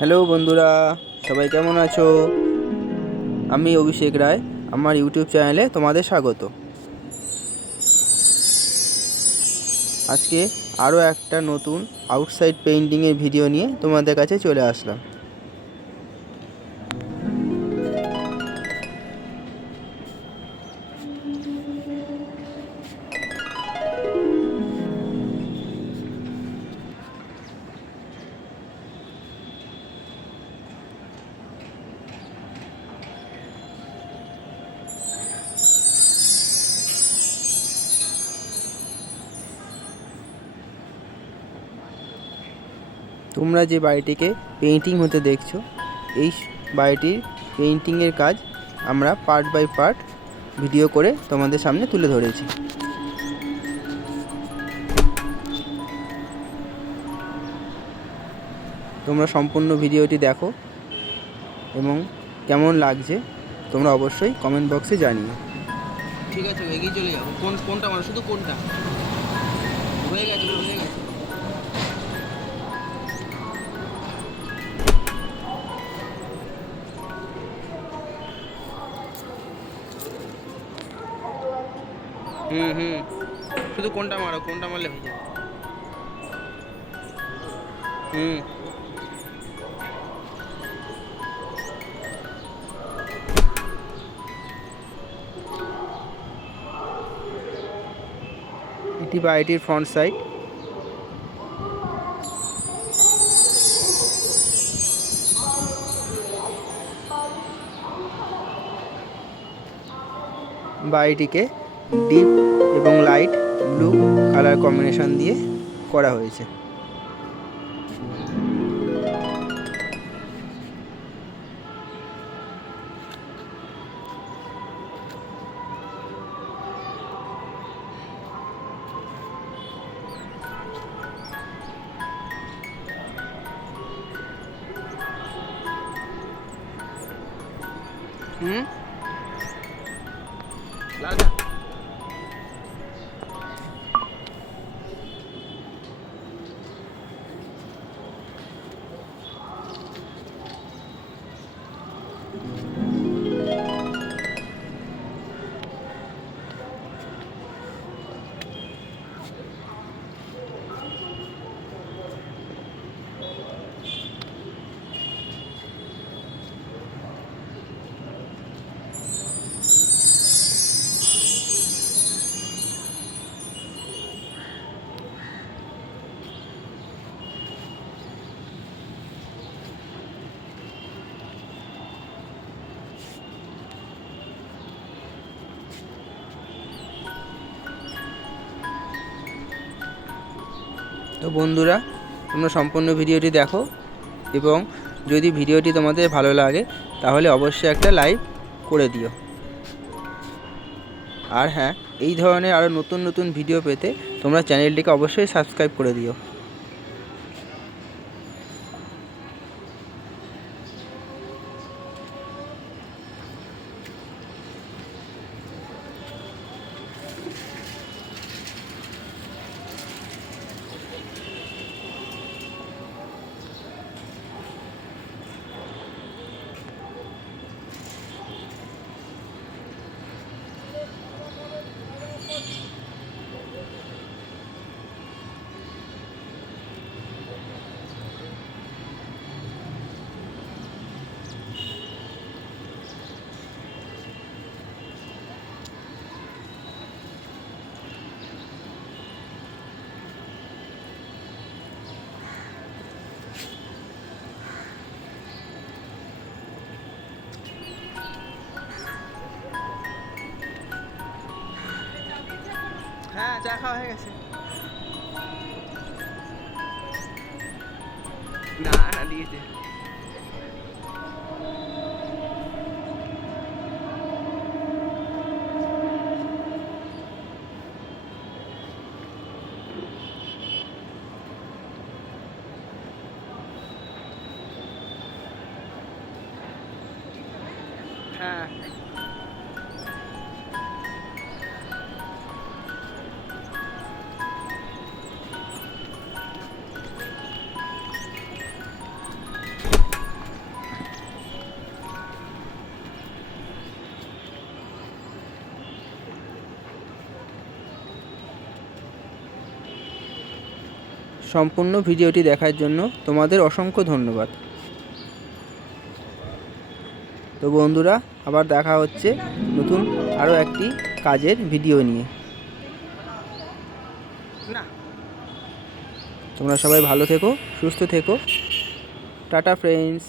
Hello বন্ধুরা, সবাই কেমন আছো? আমি অভিষেক রায়, আমার ইউটিউব চ্যানেলে তোমাদের স্বাগত। আজকে আরও একটা নতুন আউটসাইড পেইন্টিংয়ের ভিডিও নিয়ে তোমাদের কাছে চলে আসলাম। তোমরা যে বাড়িটিকে পেইন্টিং হতে দেখছো, এই বাড়িটির পেইন্টিংয়ের কাজ আমরা পার্ট বাই পার্ট ভিডিও করে তোমাদের সামনে তুলে ধরেছি। তোমরা সম্পূর্ণ ভিডিওটি দেখো এবং কেমন লাগছে তোমরা অবশ্যই কমেন্ট বক্সে জানিও। ঠিক আছে, এগিয়ে চলে যাবো। কোনটা মানে শুধু কোনটা হয়ে গেছে? হুম, শুধু কোনটা মারলে হয়ে যাবে। হুম। এটি বাড়িটির ফ্রন্ট সাইড। বাড়িটিকে ডিপ এবং লাইট ব্লু কালার কম্বিনেশন দিয়ে করা হয়েছে। হুম, লাগা। তো বন্ধুরা, তোমরা সম্পূর্ণ ভিডিওটি দেখো এবং যদি ভিডিওটি তোমাদের ভালো লাগে তাহলে অবশ্যই একটা লাইক করে দিও। আর হ্যাঁ, এই ধরনের আরও নতুন নতুন ভিডিও পেতে তোমরা চ্যানেলটিকে অবশ্যই সাবস্ক্রাইব করে দিও। হ্যাঁ, চা খাওয়া হয়ে গেছে। না দিয়েছে। হ্যাঁ, সম্পূর্ণ ভিডিওটি দেখার জন্য তোমাদের অসংখ্য ধন্যবাদ। তো বন্ধুরা, আবার দেখা হচ্ছে নতুন আরও একটি কাজের ভিডিও নিয়ে। না তোমরা সবাই ভালো থেকো, সুস্থ থেকো। Tata friends.